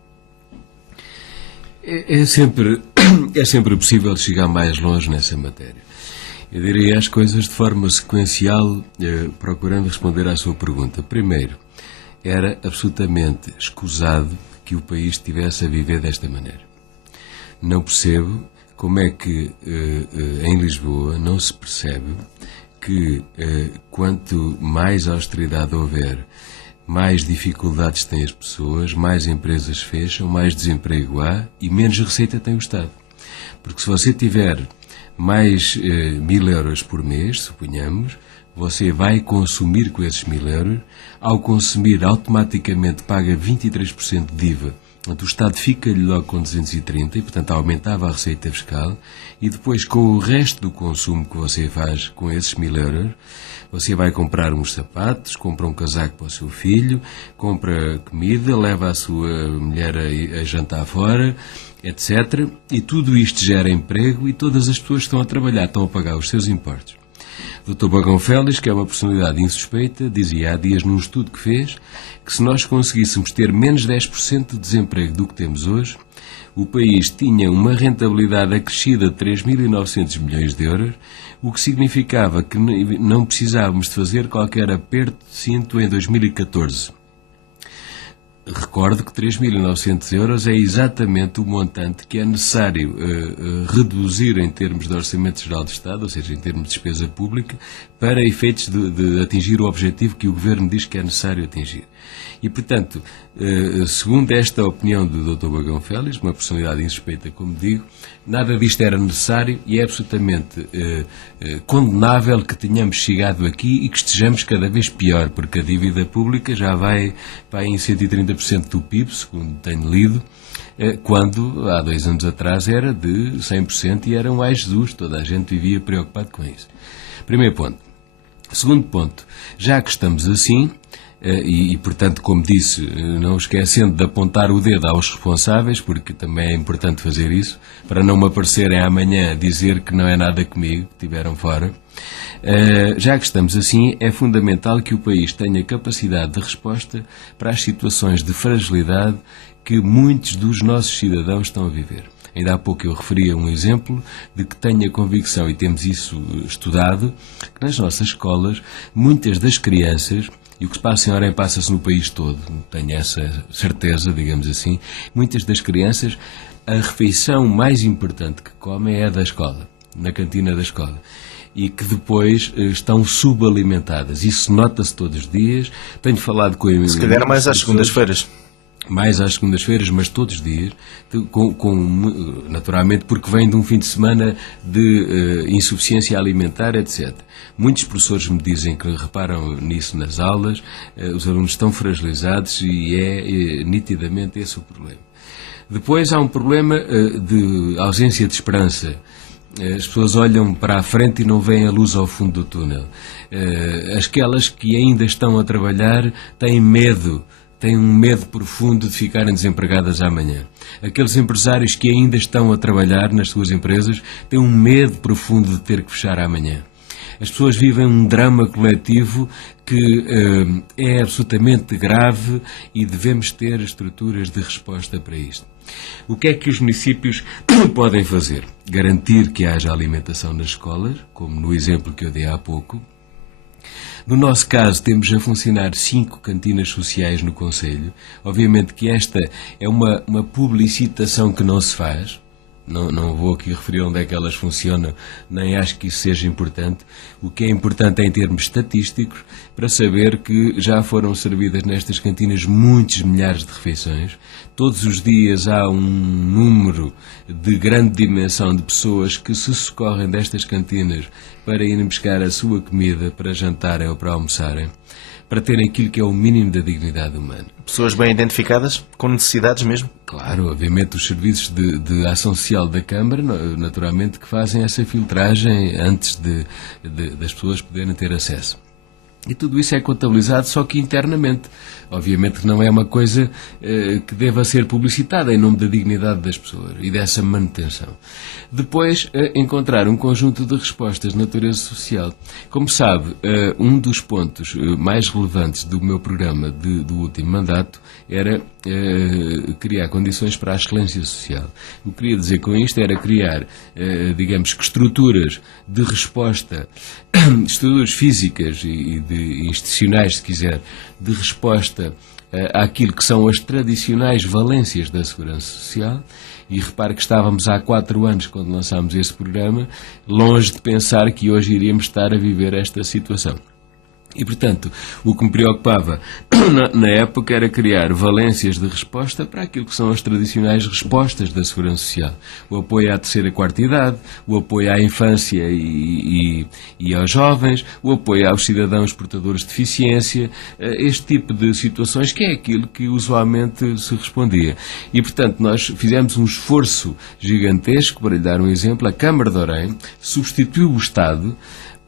É sempre possível chegar mais longe nessa matéria. Eu diria as coisas de forma sequencial, procurando responder à sua pergunta. Primeiro, era absolutamente escusado que o país estivesse a viver desta maneira. Não percebo como é que em Lisboa não se percebe que quanto mais austeridade houver, mais dificuldades têm as pessoas, mais empresas fecham, mais desemprego há e menos receita tem o Estado. Porque se você tiver mais 1.000 euros por mês, suponhamos, você vai consumir com esses 1.000 euros, ao consumir automaticamente paga 23% de IVA, portanto o Estado fica-lhe logo com 230 e portanto aumentava a receita fiscal e depois com o resto do consumo que você faz com esses 1.000 euros, você vai comprar uns sapatos, compra um casaco para o seu filho, compra comida, leva a sua mulher a jantar fora, etc. E tudo isto gera emprego e todas as pessoas que estão a trabalhar estão a pagar os seus impostos. O Dr. Bagão Félix, que é uma personalidade insuspeita, dizia há dias num estudo que fez que se nós conseguíssemos ter menos 10% de desemprego do que temos hoje, o país tinha uma rentabilidade acrescida de 3.900 milhões de euros, o que significava que não precisávamos de fazer qualquer aperto de cinto em 2014. Recordo que 3.900 euros é exatamente o montante que é necessário reduzir em termos de Orçamento Geral do Estado, ou seja, em termos de despesa pública, para efeitos de atingir o objetivo que o Governo diz que é necessário atingir. E, portanto, segundo esta opinião do Dr. Bagão Félix, uma personalidade insuspeita, como digo, nada disto era necessário e é absolutamente condenável que tenhamos chegado aqui e que estejamos cada vez pior, porque a dívida pública já vai em 130% do PIB, segundo tenho lido, quando há 2 anos atrás era de 100% e era um ai Jesus, toda a gente vivia preocupado com isso. Primeiro ponto. Segundo ponto, já que estamos assim, e, portanto, como disse, não esquecendo de apontar o dedo aos responsáveis, porque também é importante fazer isso, para não me aparecerem amanhã a dizer que não é nada comigo, que estiveram fora, já que estamos assim, é fundamental que o país tenha capacidade de resposta para as situações de fragilidade que muitos dos nossos cidadãos estão a viver. Ainda há pouco eu referia um exemplo de que tenho a convicção, e temos isso estudado, que nas nossas escolas, muitas das crianças, e o que se passa em Orem passa-se no país todo, tenho essa certeza, digamos assim, muitas das crianças, a refeição mais importante que comem é a da escola, na cantina da escola. E que depois estão subalimentadas. Isso nota-se todos os dias. Tenho falado com... Se calhar mais às segundas-feiras. Mais às segundas-feiras, mas todos os dias, naturalmente porque vem de um fim de semana de insuficiência alimentar, etc. Muitos professores me dizem que reparam nisso nas aulas, os alunos estão fragilizados e é nitidamente esse o problema. Depois há um problema de ausência de esperança. As pessoas olham para a frente e não veem a luz ao fundo do túnel. Aquelas que ainda estão a trabalhar têm medo. Têm um medo profundo de ficarem desempregadas amanhã. Aqueles empresários que ainda estão a trabalhar nas suas empresas têm um medo profundo de ter que fechar amanhã. As pessoas vivem um drama coletivo que é absolutamente grave e devemos ter estruturas de resposta para isto. O que é que os municípios podem fazer? Garantir que haja alimentação nas escolas, como no exemplo que eu dei há pouco. No nosso caso, temos a funcionar 5 cantinas sociais no concelho. Obviamente que esta é uma publicitação que não se faz. Não vou aqui referir onde é que elas funcionam, nem acho que isso seja importante. O que é importante é em termos estatísticos, para saber que já foram servidas nestas cantinas muitos milhares de refeições. Todos os dias há um número de grande dimensão de pessoas que se socorrem destas cantinas para irem buscar a sua comida para jantarem ou para almoçarem, para terem aquilo que é o mínimo da dignidade humana. Pessoas bem identificadas, com necessidades mesmo? Claro, obviamente os serviços de ação social da Câmara, naturalmente, que fazem essa filtragem antes das pessoas poderem ter acesso. E tudo isso é contabilizado só que internamente. Obviamente que não é uma coisa que deva ser publicitada em nome da dignidade das pessoas e dessa manutenção. Depois, encontrar um conjunto de respostas de natureza social. Como sabe, um dos pontos mais relevantes do meu programa do último mandato era criar condições para a excelência social. O que queria dizer com isto era criar, digamos que estruturas de resposta, estruturas físicas e institucionais, se quiser, de resposta àquilo que são as tradicionais valências da segurança social. E repare que estávamos há 4 anos, quando lançámos esse programa, longe de pensar que hoje iríamos estar a viver esta situação. E, portanto, o que me preocupava na época era criar valências de resposta para aquilo que são as tradicionais respostas da segurança social. O apoio à terceira e quarta idade, o apoio à infância e aos jovens, o apoio aos cidadãos portadores de deficiência, este tipo de situações que é aquilo que usualmente se respondia. E, portanto, nós fizemos um esforço gigantesco, para lhe dar um exemplo, a Câmara de Orem substituiu o Estado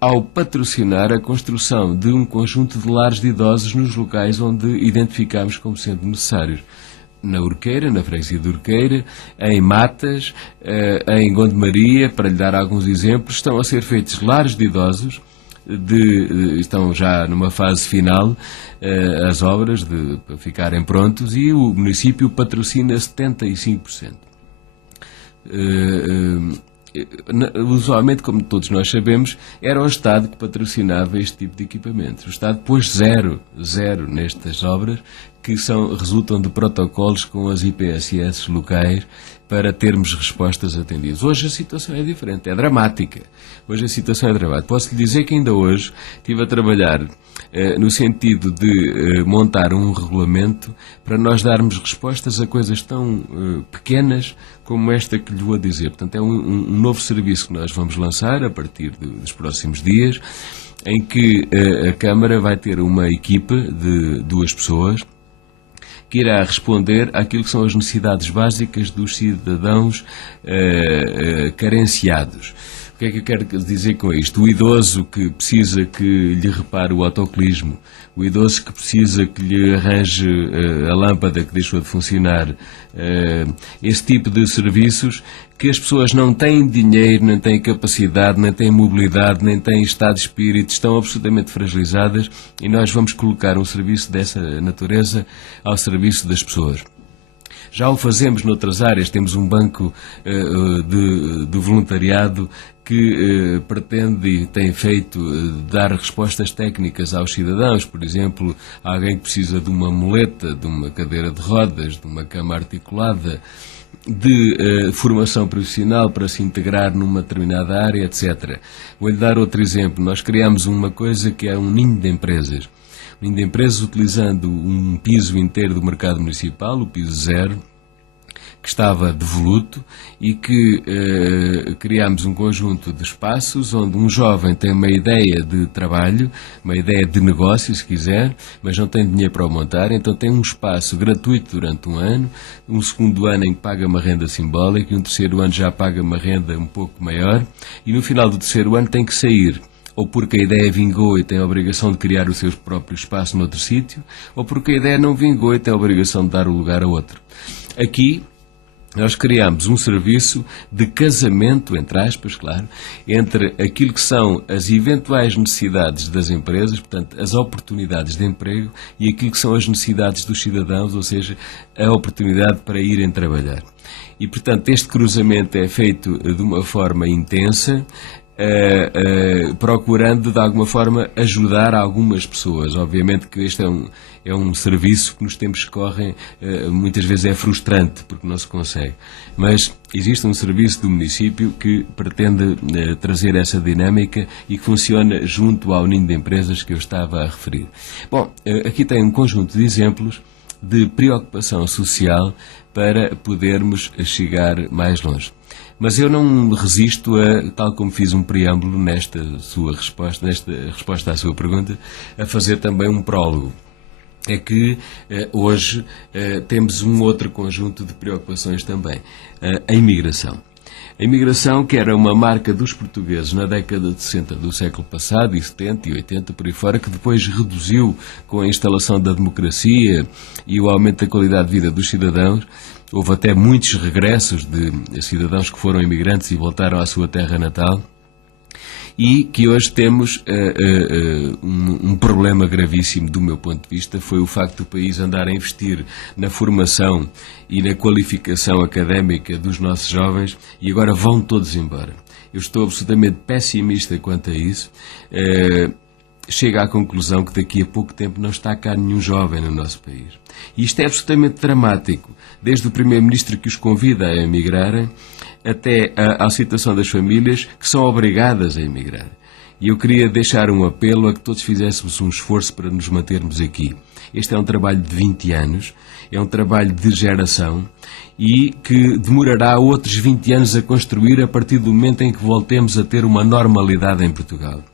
ao patrocinar a construção de um conjunto de lares de idosos nos locais onde identificámos como sendo necessários. Na Urqueira, na freguesia de Urqueira, em Matas, em Gondomaria, para lhe dar alguns exemplos, estão a ser feitos lares de idosos, estão já numa fase final as obras para ficarem prontos, e o município patrocina 75%. Usualmente, como todos nós sabemos, era o Estado que patrocinava este tipo de equipamentos. O Estado pôs zero nestas obras, que resultam de protocolos com as IPSS locais para termos respostas atendidas. Hoje a situação é diferente, é dramática. Posso lhe dizer que ainda hoje estive a trabalhar no sentido de montar um regulamento para nós darmos respostas a coisas tão pequenas como esta que lhe vou dizer. Portanto, é um novo serviço que nós vamos lançar a partir dos próximos dias, em que a Câmara vai ter uma equipa de 2 pessoas que irá responder àquilo que são as necessidades básicas dos cidadãos carenciados. O que é que eu quero dizer com isto? O idoso que precisa que lhe repare o autocolismo, o idoso que precisa que lhe arranje a lâmpada que deixou de funcionar, esse tipo de serviços que as pessoas não têm dinheiro, nem têm capacidade, nem têm mobilidade, nem têm estado de espírito, estão absolutamente fragilizadas, e nós vamos colocar um serviço dessa natureza ao serviço das pessoas. Já o fazemos noutras áreas, temos um banco de voluntariado que pretende e tem feito dar respostas técnicas aos cidadãos. Por exemplo, alguém que precisa de uma muleta, de uma cadeira de rodas, de uma cama articulada, de formação profissional para se integrar numa determinada área, etc. Vou-lhe dar outro exemplo. Nós criamos uma coisa que é um ninho de empresas. Um ninho de empresas utilizando um piso inteiro do mercado municipal, o piso 0, que estava devoluto, e que criámos um conjunto de espaços onde um jovem tem uma ideia de trabalho, uma ideia de negócio, se quiser, mas não tem dinheiro para o montar, então tem um espaço gratuito durante um ano, um segundo ano em que paga uma renda simbólica, e um terceiro ano já paga uma renda um pouco maior, e no final do terceiro ano tem que sair, ou porque a ideia vingou e tem a obrigação de criar o seu próprio espaço noutro sítio, ou porque a ideia não vingou e tem a obrigação de dar o lugar a outro. Aqui nós criamos um serviço de casamento, entre aspas, claro, entre aquilo que são as eventuais necessidades das empresas, portanto, as oportunidades de emprego, e aquilo que são as necessidades dos cidadãos, ou seja, a oportunidade para irem trabalhar. E, portanto, este cruzamento é feito de uma forma intensa, procurando de alguma forma ajudar algumas pessoas. Obviamente que este é um serviço que nos tempos que correm muitas vezes é frustrante porque não se consegue, mas existe um serviço do município que pretende trazer essa dinâmica e que funciona junto ao ninho de empresas que eu estava a referir. Bom, aqui tem um conjunto de exemplos de preocupação social para podermos chegar mais longe. Mas eu não resisto a, tal como fiz um preâmbulo nesta resposta à sua pergunta, a fazer também um prólogo. É que hoje temos um outro conjunto de preocupações também. A imigração. A imigração, que era uma marca dos portugueses na década de 60 do século passado, e 70 e 80, por aí fora, que depois reduziu com a instalação da democracia e o aumento da qualidade de vida dos cidadãos. Houve até muitos regressos de cidadãos que foram imigrantes e voltaram à sua terra natal. E que hoje temos um problema gravíssimo do meu ponto de vista, foi o facto do país andar a investir na formação e na qualificação académica dos nossos jovens e agora vão todos embora. Eu estou absolutamente pessimista quanto a isso. Chega à conclusão que daqui a pouco tempo não está cá nenhum jovem no nosso país. E isto é absolutamente dramático, desde o Primeiro-Ministro que os convida a emigrarem, até à situação das famílias que são obrigadas a emigrar. E eu queria deixar um apelo a que todos fizéssemos um esforço para nos mantermos aqui. Este é um trabalho de 20 anos, é um trabalho de geração e que demorará outros 20 anos a construir a partir do momento em que voltemos a ter uma normalidade em Portugal.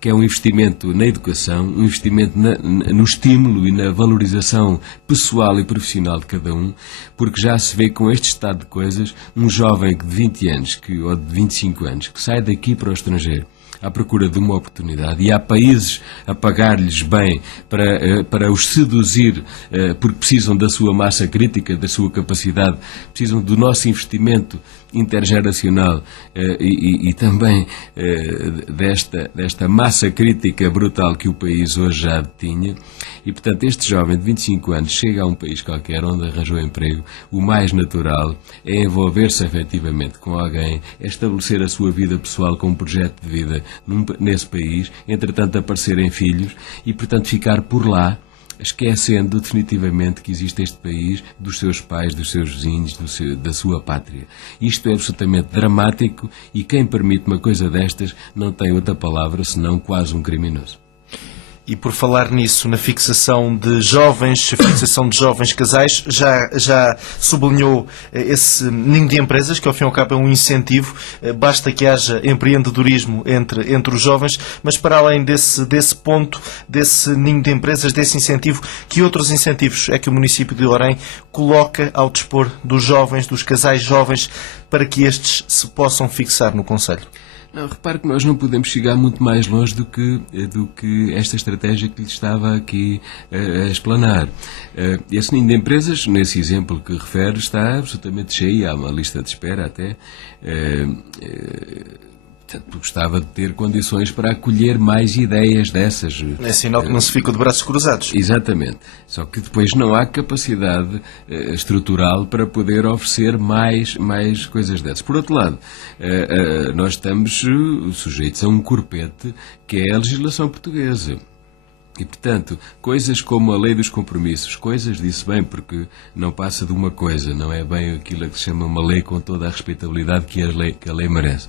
Que é um investimento na educação, um investimento no estímulo e na valorização pessoal e profissional de cada um, porque já se vê com este estado de coisas um jovem de 20 anos ou de 25 anos que sai daqui para o estrangeiro à procura de uma oportunidade e há países a pagar-lhes bem para os seduzir porque precisam da sua massa crítica, da sua capacidade, precisam do nosso investimento intergeracional e também desta massa crítica brutal que o país hoje já tinha. E, portanto, este jovem de 25 anos chega a um país qualquer onde arranjou emprego, o mais natural é envolver-se efetivamente com alguém, é estabelecer a sua vida pessoal com um projeto de vida nesse país, entretanto aparecerem filhos e, portanto, ficar por lá, esquecendo definitivamente que existe este país, dos seus pais, dos seus vizinhos, da sua pátria. Isto é absolutamente dramático e quem permite uma coisa destas não tem outra palavra senão quase um criminoso. E por falar nisso, na fixação de jovens casais, já sublinhou esse ninho de empresas, que ao fim e ao cabo é um incentivo, basta que haja empreendedorismo entre os jovens, mas para além desse ponto, desse ninho de empresas, desse incentivo, que outros incentivos é que o município de Orem coloca ao dispor dos jovens, dos casais jovens, para que estes se possam fixar no concelho? Não, repare que nós não podemos chegar muito mais longe do que esta estratégia que lhe estava aqui a explanar. Esse ninho de empresas, nesse exemplo que refere, está absolutamente cheio, há uma lista de espera até. Portanto, gostava de ter condições para acolher mais ideias dessas. É sinal que não se fica de braços cruzados. Exatamente. Só que depois não há capacidade estrutural para poder oferecer mais coisas dessas. Por outro lado, nós estamos sujeitos a um corpete que é a legislação portuguesa. E, portanto, coisas como a lei dos compromissos, coisas, disse bem, porque não passa de uma coisa, não é bem aquilo que se chama uma lei com toda a respeitabilidade que a lei merece.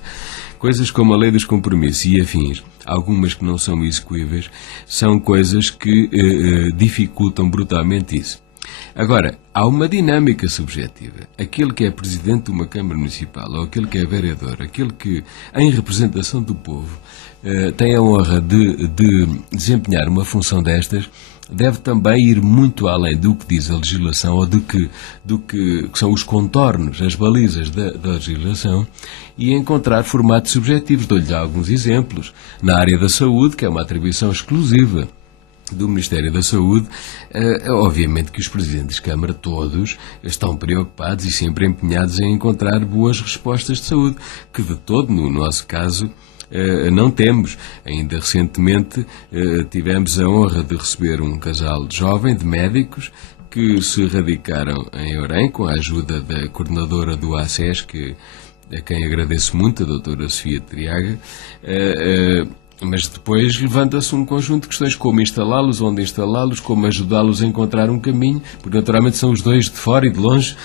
Coisas como a lei dos compromissos e afins, algumas que não são execuíveis, são coisas que dificultam brutalmente isso. Agora, há uma dinâmica subjetiva. Aquele que é presidente de uma Câmara Municipal ou aquele que é vereador, aquele que, em representação do povo, tem a honra de desempenhar uma função destas, deve também ir muito além do que diz a legislação ou do que são os contornos, as balizas da legislação e encontrar formatos subjetivos. Dou-lhe alguns exemplos. Na área da saúde, que é uma atribuição exclusiva do Ministério da Saúde, obviamente que os presidentes de Câmara todos estão preocupados e sempre empenhados em encontrar boas respostas de saúde, que de todo, no nosso caso, não temos. Ainda recentemente tivemos a honra de receber um casal jovem de médicos que se radicaram em Orem com a ajuda da coordenadora do ACES, a quem agradeço muito, a doutora Sofia Triaga, mas depois levanta-se um conjunto de questões, como instalá-los, onde instalá-los, como ajudá-los a encontrar um caminho, porque naturalmente são os dois de fora e de longe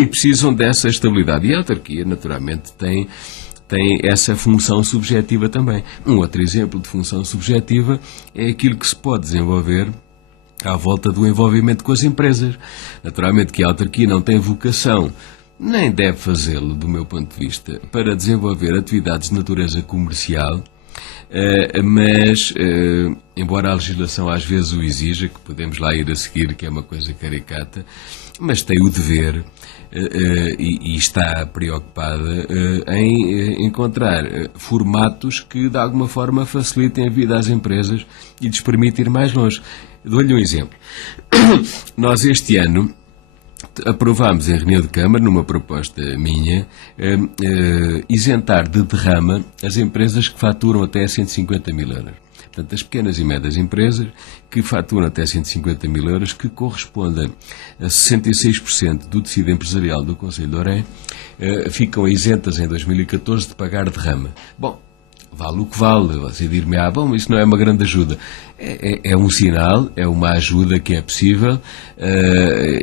e precisam dessa estabilidade. E a autarquia, naturalmente, tem essa função subjetiva também. Um outro exemplo de função subjetiva é aquilo que se pode desenvolver à volta do envolvimento com as empresas. Naturalmente que a autarquia não tem vocação, nem deve fazê-lo, do meu ponto de vista, para desenvolver atividades de natureza comercial, mas, embora a legislação às vezes o exija, que podemos lá ir a seguir, que é uma coisa caricata, mas tem o dever e está preocupada em encontrar formatos que de alguma forma facilitem a vida às empresas e lhes permitir ir mais longe. Dou-lhe um exemplo. Nós este ano aprovámos em reunião de Câmara, numa proposta minha, isentar de derrama as empresas que faturam até 150 mil euros. Portanto, as pequenas e médias empresas que faturam até 150 mil euros, que correspondem a 66% do tecido empresarial do Concelho de Orém, ficam isentas em 2014 de pagar derrama. Bom, vale o que vale. Você dir-me, bom, isso não é uma grande ajuda. É um sinal, é uma ajuda que é possível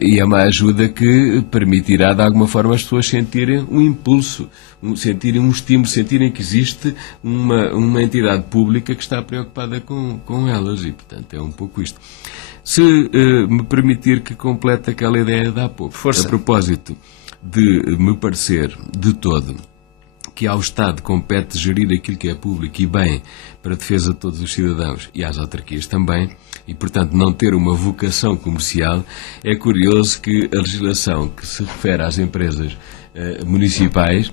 e é uma ajuda que permitirá de alguma forma as pessoas sentirem um impulso, sentirem um estímulo, sentirem que existe uma entidade pública que está preocupada com elas e, portanto, é um pouco isto. Se me permitir que complete aquela ideia de há pouco, Força. a propósito de me parecer de todo que ao Estado compete gerir aquilo que é público e bem para a defesa de todos os cidadãos e às autarquias também, e portanto não ter uma vocação comercial, é curioso que a legislação que se refere às empresas municipais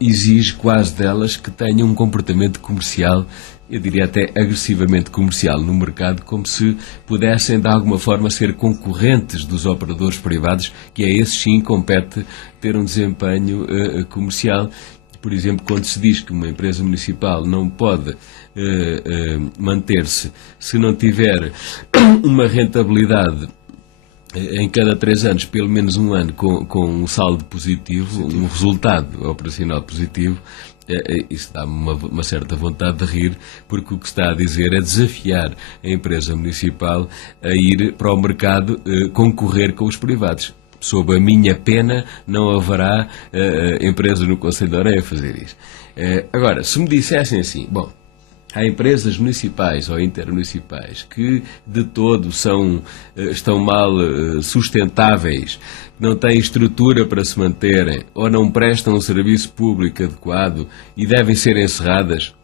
exige quase delas que tenham um comportamento comercial, eu diria até agressivamente comercial no mercado, como se pudessem de alguma forma ser concorrentes dos operadores privados, que a esses sim compete ter um desempenho comercial. Por exemplo, quando se diz que uma empresa municipal não pode manter-se se não tiver uma rentabilidade em cada 3 anos, pelo menos um ano, com um saldo positivo, um resultado operacional positivo, isso dá-me uma certa vontade de rir, porque o que está a dizer é desafiar a empresa municipal a ir para o mercado concorrer com os privados. Sob a minha pena, não haverá empresa no Concelho de Orém a fazer isso. Agora, se me dissessem assim, bom, há empresas municipais ou intermunicipais que de todo estão mal sustentáveis, não têm estrutura para se manterem ou não prestam um serviço público adequado e devem ser encerradas,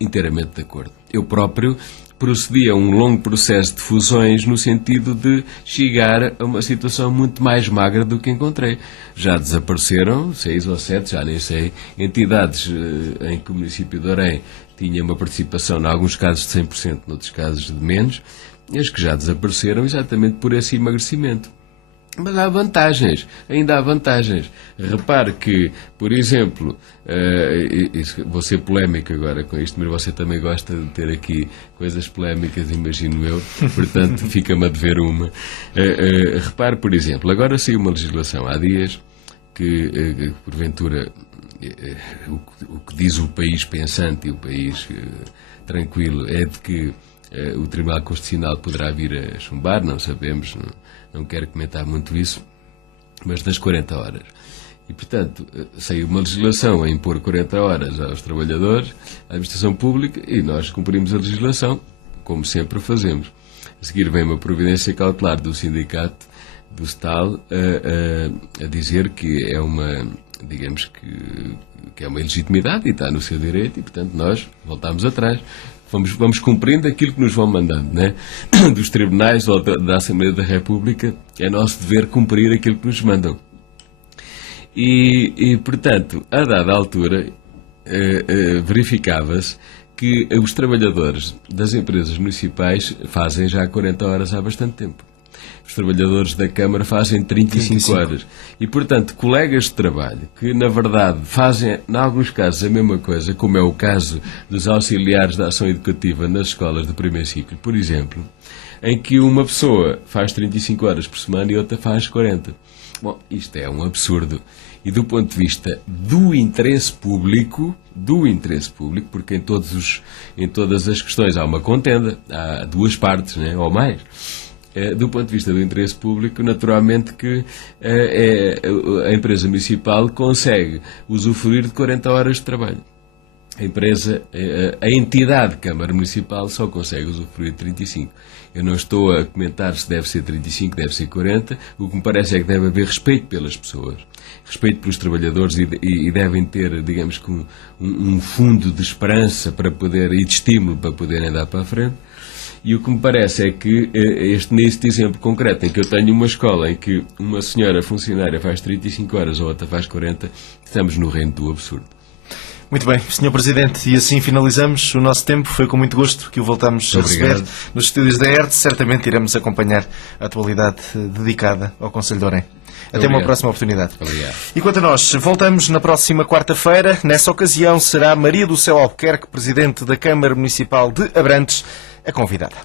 inteiramente de acordo. Eu próprio procedi a um longo processo de fusões no sentido de chegar a uma situação muito mais magra do que encontrei. Já desapareceram 6 ou 7, já nem sei, entidades em que o município de Orém tinha uma participação, em alguns casos de 100%, noutros casos de menos, e as que já desapareceram exatamente por esse emagrecimento. Mas há vantagens, ainda há vantagens. Repare que, por exemplo, vou ser polémico agora com isto, mas você também gosta de ter aqui coisas polémicas, imagino eu, portanto fica-me a dever uma. Repare, por exemplo, agora saiu uma legislação há dias que porventura, o que diz o país pensante e o país tranquilo é de que o Tribunal Constitucional poderá vir a chumbar, não sabemos, não quero comentar muito isso, mas das 40 horas. E, portanto, saiu uma legislação a impor 40 horas aos trabalhadores, à administração pública, e nós cumprimos a legislação, como sempre fazemos. A seguir vem uma providência cautelar do sindicato, do STAL, a dizer que é uma, digamos que é uma ilegitimidade e está no seu direito, e, portanto, nós voltamos atrás. Vamos cumprindo aquilo que nos vão mandando, né? Dos tribunais ou da Assembleia da República, é nosso dever cumprir aquilo que nos mandam. E portanto, a dada altura, verificava-se que os trabalhadores das empresas municipais fazem já 40 horas há bastante tempo. Os trabalhadores da Câmara fazem 35 horas. E, portanto, colegas de trabalho que, na verdade, fazem, em alguns casos, a mesma coisa, como é o caso dos auxiliares da ação educativa nas escolas de primeiro ciclo, por exemplo, em que uma pessoa faz 35 horas por semana e outra faz 40. Bom, isto é um absurdo. E do ponto de vista do interesse público, porque em todas as questões há uma contenda, há duas partes, né, ou mais. Do ponto de vista do interesse público, naturalmente que a empresa municipal consegue usufruir de 40 horas de trabalho. A entidade Câmara Municipal só consegue usufruir de 35. Eu não estou a comentar se deve ser 35, deve ser 40. O que me parece é que deve haver respeito pelas pessoas, respeito pelos trabalhadores e devem ter, digamos que um fundo de esperança para poder, e de estímulo para poderem andar para a frente. E o que me parece é que neste exemplo concreto, em que eu tenho uma escola em que uma senhora funcionária faz 35 horas, a outra faz 40, estamos no reino do absurdo. Muito bem, Sr. Presidente, e assim finalizamos o nosso tempo. Foi com muito gosto que o voltamos a receber nos estúdios da ERT. Certamente iremos acompanhar a atualidade dedicada ao Conselho de Orem. Até uma próxima oportunidade. Obrigado. E quanto a nós, voltamos na próxima quarta-feira. Nessa ocasião será Maria do Céu Albuquerque, Presidente da Câmara Municipal de Abrantes, a convidada.